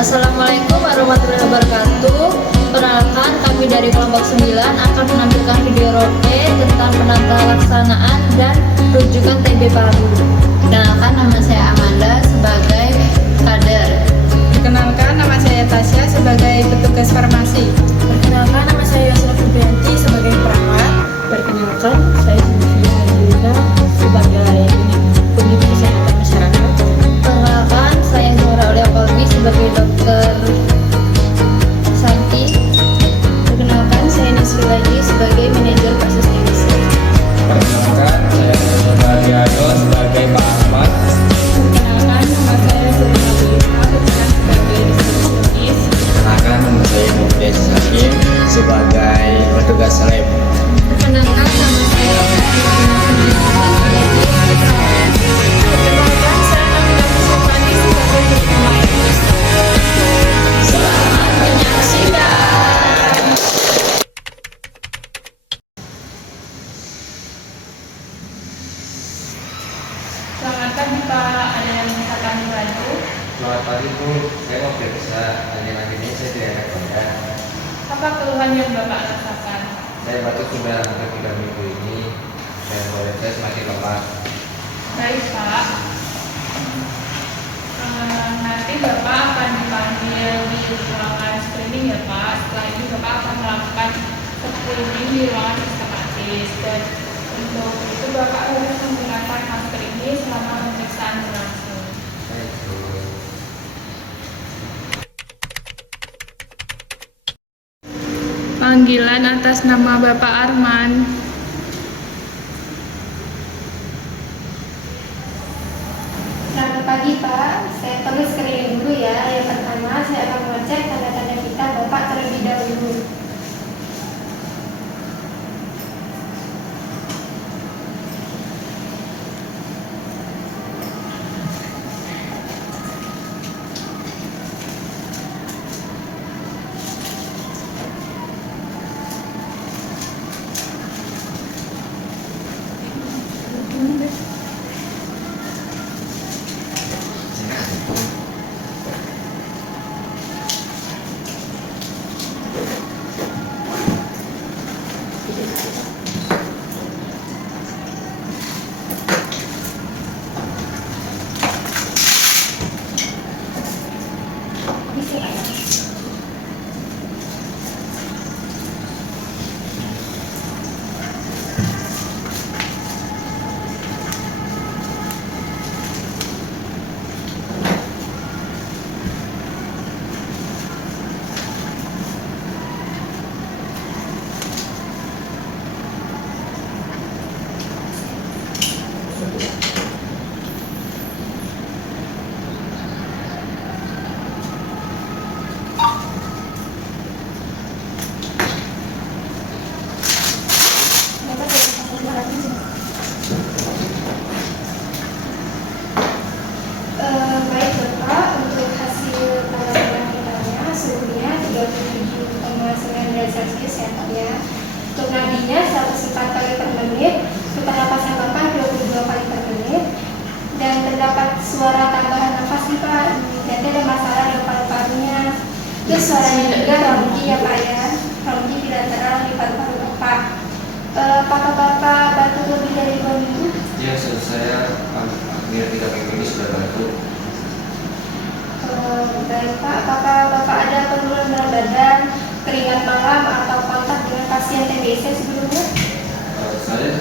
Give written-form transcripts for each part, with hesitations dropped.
Assalamualaikum warahmatullahi wabarakatuh. Perkenalkan, kami dari kelompok 9 akan menampilkan video roke tentang penata laksanaan dan rujukan TB Palu. Perkenalkan, nama saya Amanda sebagai kader. Perkenalkan, nama saya Tasya sebagai petugas farmasi. Perkenalkan, nama saya Yosra Febrianti sebagai perawat. Perkenalkan, saya Sylvia Andrina sebagai unit kesehatan masyarakat. Perkenalkan, saya Zahra Aulia Kolbi sebagai dokter Santi. Perkenalkan, saya Nisri Lagi sebagai manajer kasus TBC. Perkenalkan, saya Suryadiado sebagai Pak Ahmad. Perkenalkan, nama saya Surya Lina berperan sebagai research. Perkenalkan, nama saya Muflis Hakim sebagai petugas lab. Perkenalkan, nama saya Selamat pagi Pak, ada yang bisa kami bantu? Selamat pagi Bu, saya mau periksa akhir-akhir ini saya tidak enak badan. Apa keluhan yang Bapak rasakan? Saya batuk sudah hampir 3 minggu ini dan badan saya semakin lemah. Baik Pak. Nanti Bapak akan dipanggil di ruangan screening ya Pak. Setelah ini Bapak akan melakukan screening di ruangan sistematis, dan untuk itu Bapak harus menggunakan masker ini selama pemeriksaan berlangsung. Baik Bu. Panggilan atas nama Bapak Arman. Selamat pagi Pak, saya tulis screening dulu ya. Yang pertama, saya akan mengecek tanda-tanda vital Bapak terlebih dahulu. Baik Bapak, untuk hasil tanda-tanda vitalnya suhunya 37,9 derajat Celcius ya Pak ya. Untuk nadinya 104 kali per menit, untuk pernapasan Bapak 22 kali per menit, dan terdapat suara tambahan nafas nih Pak. Nanti ada masalah di paru-parunya. Terus suaranya juga ronki ya Pak ya, ronki bilateral di paru-paru Bapak. Apakah Bapak batuk lebih dari 2 minggu? Ya, saya hampir 3 minggu ini sudah batuk. Baik Pak, apakah Bapak ada penurunan berat badan, keringat malam, atau kontak dengan pasien TBC sebelumnya? Saya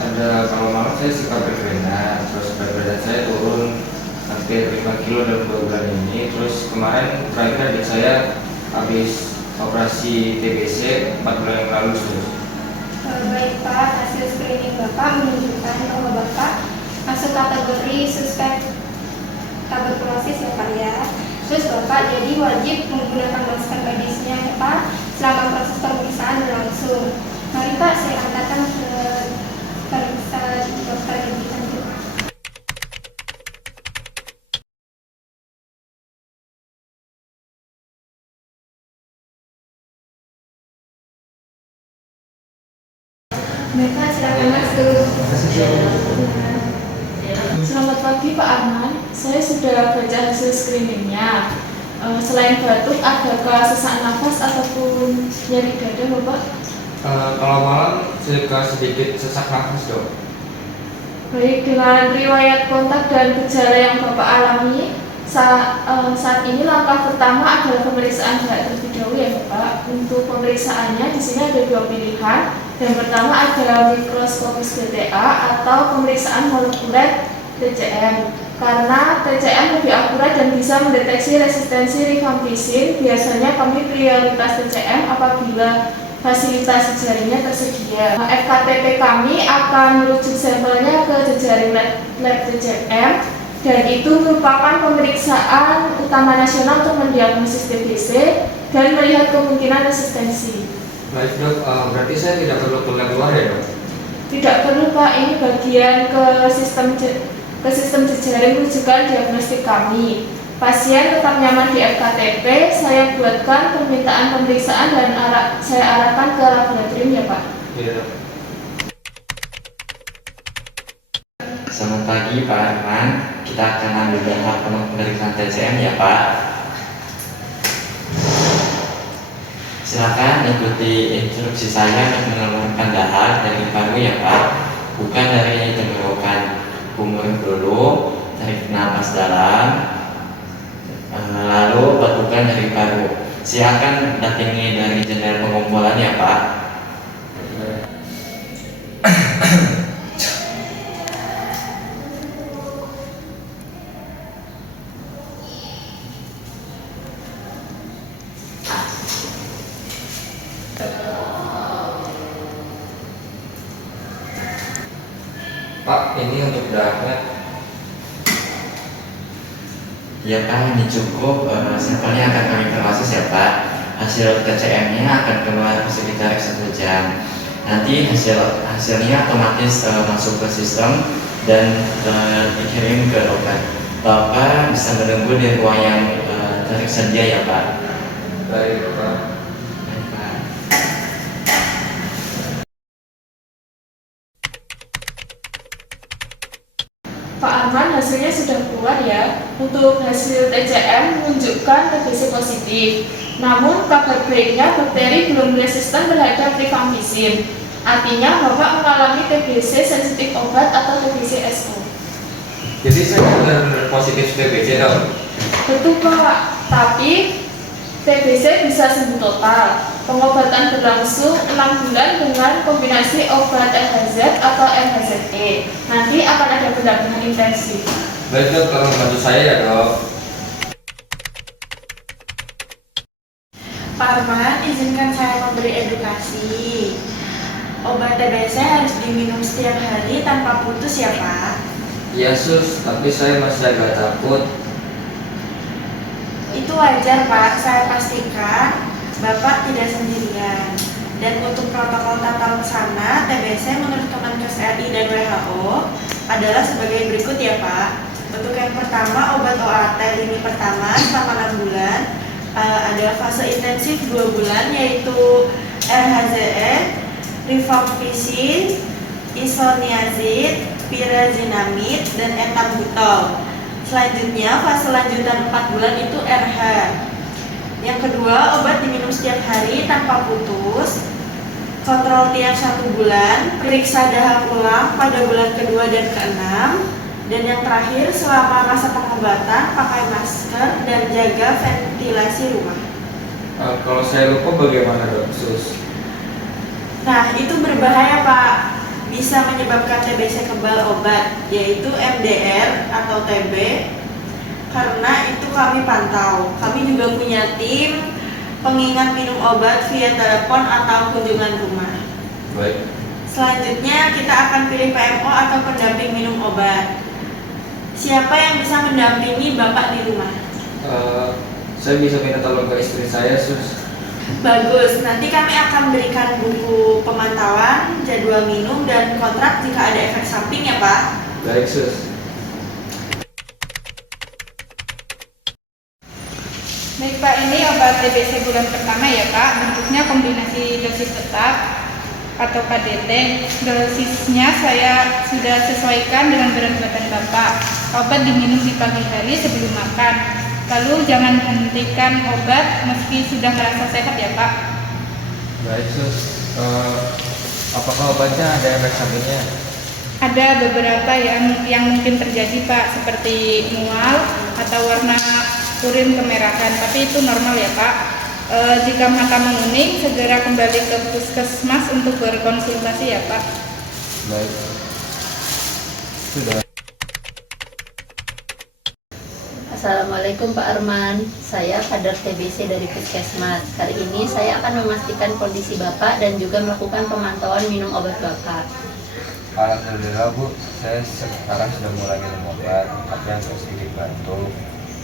ada, kalau malam saya suka berkeringat, terus berat badan saya turun hampir 5 kilo dalam 2 bulan ini. Terus kemarin terakhir adik saya habis operasi TBC 4 bulan yang lalu. Baik Pak, hasil screening Bapak menunjukkan bahwa Bapak masuk kategori suspek tuberkulosis ya Pak ya. Terus Bapak jadi wajib menggunakan masker medisnya ya Pak selama proses pemeriksaan berlangsung. Mari Pak, saya antarkan ke periksa dokter lebih lanjut. Bapak silakan masuk. Selamat pagi Pak Arman, saya sudah baca hasil screeningnya. Selain batuk, adakah sesak nafas ataupun nyeri dada Bapak? Kalau malam sedikit sesak nafas dok. Baik, dengan riwayat kontak dan gejala yang Bapak alami, saat ini langkah pertama adalah pemeriksaan dahak terlebih dahulu ya Bapak. Untuk pemeriksaannya di sini ada dua pilihan. Yang pertama ada mikroskopis BTA atau pemeriksaan molekuler TCM. Karena TCM lebih akurat dan bisa mendeteksi resistensi rifampicin, biasanya kami prioritas TCM apabila fasilitas jejaringnya tersedia. FKTP kami akan merujuk sampelnya ke jejaring lab TCM, dan itu merupakan pemeriksaan utama nasional untuk mendiagnosis TBC dan melihat kemungkinan resistensi. Baik dok, berarti saya tidak perlu keluar luar ya dok? Tidak perlu Pak, ini bagian ke sistem jejaring rujukan diagnostik kami. Pasien tetap nyaman di FKTP, saya buatkan permintaan pemeriksaan dan saya arahkan ke laboratorium ya Pak. Iya dok. Selamat pagi Pak Arman, kita akan ambil tahap pemeriksaan TCM ya Pak. Silakan ikuti instruksi saya untuk mengeluarkan dahak dari paru ya Pak, bukan dari tenggorokan. Kumur dulu, tarik napas dalam, lalu batukan dari paru. Silakan datangi dari jendela pengumpulan ya Pak. Pak, ini untuk dahaknya. Ya Pak, ini cukup. Sampelnya akan kami proses ya Pak. Hasil TCM-nya akan keluar sekitar 1 jam. Nanti hasilnya otomatis masuk ke sistem dan dikirim ke dokter. Bapak bisa menunggu di ruang yang tersedia ya Pak. Baik Pak. Baik, Pak. Pak Arman, hasilnya sudah keluar ya. Untuk hasil TCM menunjukkan TBC positif. Namun kabar baiknya bakteri belum resisten terhadap rifampicin. Artinya Bapak mengalami TBC sensitif obat atau TBC SO. Jadi saya benar positif TBC dok? Betul Pak, tapi TBC bisa sembuh total. Pengobatan berlangsung 6 bulan dengan kombinasi obat RHZ atau RHZE. Nanti akan ada pendampingan intensif. Baik dok, tolong bantu saya ya dok. Pak Arman, izinkan saya memberi edukasi. Obat TBC harus diminum setiap hari tanpa putus ya Pak. Iya sus, tapi saya masih agak takut. Itu wajar Pak, saya pastikan Bapak tidak sendirian. Dan untuk protokol tata laksana TBC menurut Kemenkes RI dan WHO adalah sebagai berikut ya Pak. Untuk yang pertama, obat OAT lini pertama selama 6 bulan. Ada fase intensif 2 bulan yaitu RHZE, rifampicin, isoniazid, pyrazinamid, dan ethambutol. Selanjutnya, fase lanjutan 4 bulan itu RH. Yang kedua, obat diminum setiap hari tanpa putus, kontrol tiap 1 bulan, periksa dahak ulang pada bulan kedua dan ke-6, dan yang terakhir, selama masa pengobatan, pakai masker dan jaga ventilasi rumah. Kalau saya lupa bagaimana dok sus? Nah, itu berbahaya Pak, bisa menyebabkan TBC kebal obat, yaitu MDR atau TB. Karena itu kami pantau. Kami juga punya tim pengingat minum obat via telepon atau kunjungan rumah. Baik. Selanjutnya kita akan pilih PMO atau pendamping minum obat. Siapa yang bisa mendampingi Bapak di rumah? Saya bisa minta tolong ke istri saya sus. Bagus, nanti kami akan berikan buku pemantauan, jadwal minum, dan kontrak jika ada efek samping ya Pak. Baik sus. Baik Pak, ini obat TBC bulan pertama ya Pak, bentuknya kombinasi dosis tetap. atau KDT. Dosisnya saya sudah sesuaikan dengan berat badan Bapak. Obat diminum di pagi hari sebelum makan. Lalu jangan hentikan obat meski sudah merasa sehat ya Pak. Baik sus, apakah obatnya ada efek sampingnya? Ada beberapa yang mungkin terjadi Pak, seperti mual atau warna urin kemerahan, tapi itu normal ya Pak. Jika mata menguning, segera kembali ke puskesmas untuk berkonsultasi ya Pak. Baik, sudah. Assalamualaikum Pak Arman, saya kader TBC dari Puskesmas. Kali ini saya akan memastikan kondisi Bapak dan juga melakukan pemantauan minum obat Bapak. Alhamdulillah Bu, saya sekarang sudah mulai minum obat, tapi yang sedikit batuk.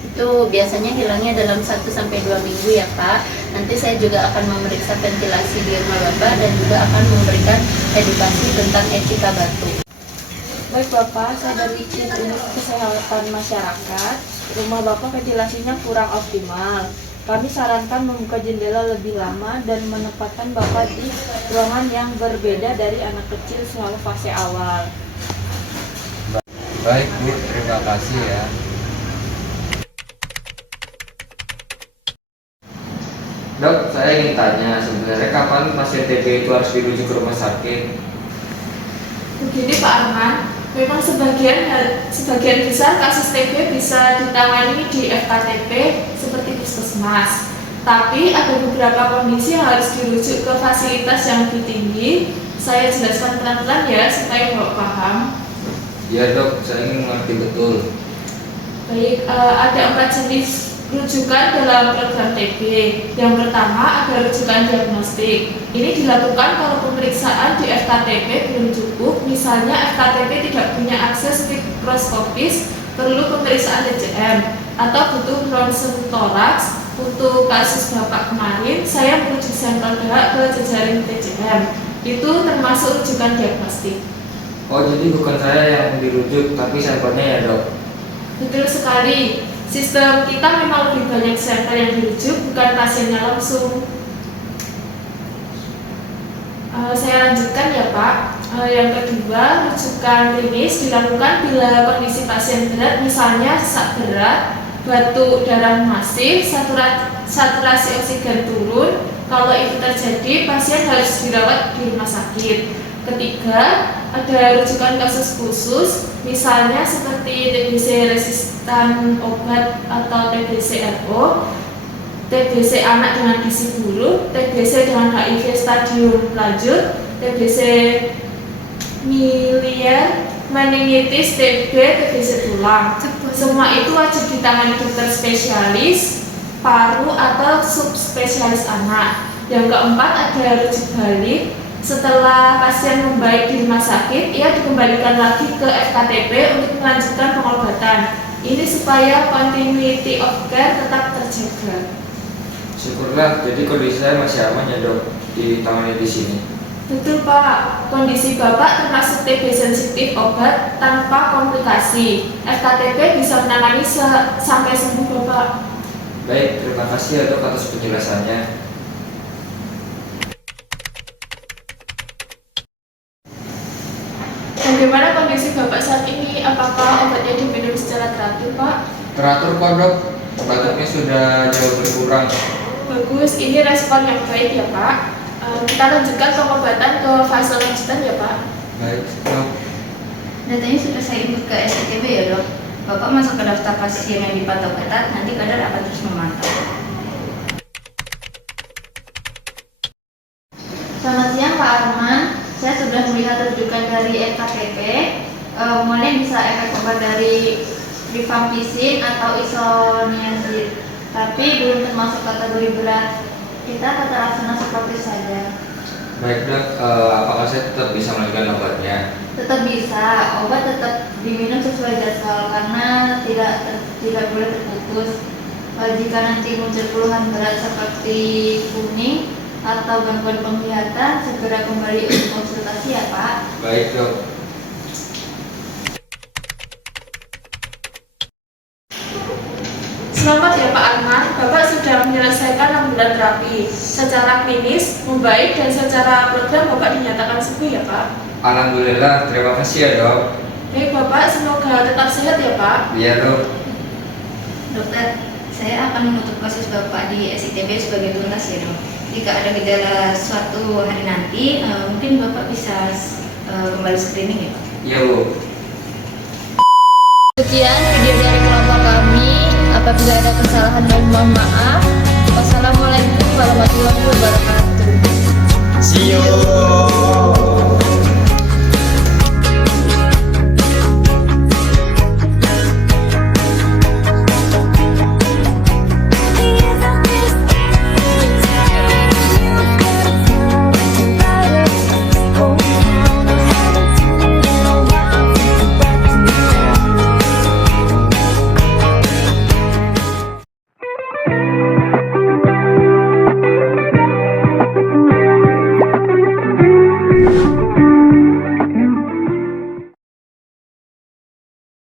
Itu biasanya hilangnya dalam 1-2 minggu ya Pak. Nanti saya juga akan memeriksa ventilasi di rumah Bapak dan juga akan memberikan edukasi tentang etika batuk. Baik Bapak, saya dari tim Unit Kesehatan Masyarakat. Rumah Bapak ventilasinya kurang optimal. Kami sarankan membuka jendela lebih lama dan menempatkan Bapak di ruangan yang berbeda dari anak kecil selama fase awal. Baik Bu, terima kasih ya. Dok, saya ingin tanya, sebenarnya kapan pasien TB itu harus dirujuk ke rumah sakit? Begini Pak Arman, memang sebagian besar kasus TB bisa ditangani di FKTP seperti puskesmas. Tapi ada beberapa kondisi yang harus dirujuk ke fasilitas yang lebih tinggi. Saya jelaskan pelan-pelan ya supaya Bapak paham. Ya dok, saya ingin mengerti betul. Baik, ada 4 jenis rujukan dalam program TB. Yang pertama ada rujukan diagnostik. Ini dilakukan kalau pemeriksaan di FKTP belum cukup, misalnya FKTP tidak punya akses mikroskopis, perlu pemeriksaan TCM, atau butuh ronsen toraks. Untuk kasus Bapak kemarin, saya merujuk sampel darah ke jejaring TCM. Itu termasuk rujukan diagnostik. Oh, jadi bukan saya yang dirujuk, tapi sampelnya ya dok? Betul sekali. Sistem kita memang lebih banyak sampel yang dirujuk, bukan pasiennya langsung. Saya lanjutkan ya Pak. Yang kedua, rujukan klinis dilakukan bila kondisi pasien berat, misalnya sesak berat, batuk darah masif, saturasi oksigen turun. Kalau itu terjadi, pasien harus dirawat di rumah sakit. Ketiga, ada rujukan kasus khusus, misalnya seperti TBC resistan obat atau TBC RO, TBC anak dengan gizi buruk, TBC dengan HIV stadium lanjut, TBC miliar, meningitis, TB, TBC tulang. Semua itu wajib ditangani dokter spesialis paru atau subspesialis anak. Yang keempat ada rujuk balik. Setelah pasien membaik di rumah sakit, ia dikembalikan lagi ke FKTP untuk melanjutkan pengobatan. Ini supaya continuity of care tetap terjaga. Syukurlah, jadi kondisi saya masih aman ya dok, ditangani di sini. Betul Pak, kondisi Bapak termasuk TB sensitif obat tanpa komplikasi. FKTP bisa menangani sampai sembuh Bapak. Baik, terima kasih ya dok atas penjelasannya. Bagaimana kondisi Bapak saat ini? Apakah obatnya diminum secara teratur Pak? Teratur kok dok, batuknya sudah jauh berkurang. Bagus, ini respon yang baik ya Pak. Kita lanjutkan pengobatan ke fase lanjutan ya Pak. Baik dok. Datanya sudah saya input ke STB ya dok. Bapak masuk ke daftar pasien yang dipantau ketat, nanti kader akan terus memantau. Selamat siang Pak Arman, saya sudah melihat rujukan dari FKTP. Mulai bisa efek obat dari rifampicin atau isoniazid, tapi belum termasuk kategori berat. Kita tata laksana seperti saja. Baik dok, apakah saya tetap bisa melanjutkan obatnya? Tetap bisa, obat tetap diminum sesuai jadwal karena tidak boleh terputus. Jika nanti muncul keluhan berat seperti kuning atau gangguan penglihatan, segera kembali untuk konsultasi ya Pak. Baik dok. Selamat ya Pak Arman, Bapak sudah menyelesaikan 16 berobat terapi. Secara klinis membaik dan secara program Bapak dinyatakan sembuh ya Pak. Alhamdulillah, terima kasih ya dok. Baik Bapak, semoga tetap sehat ya Pak. Iya dok. Dokter, saya akan menutup kasus Bapak di SITB sebagai tuntas ya dok. Jika ada gejala suatu hari nanti, mungkin Bapak bisa kembali screening ya Pak. Iya bu. Sekian video dari kelompok kami. Apabila ada kesalahan, mohon maaf. Wassalamualaikum warahmatullahi wabarakatuh. See you.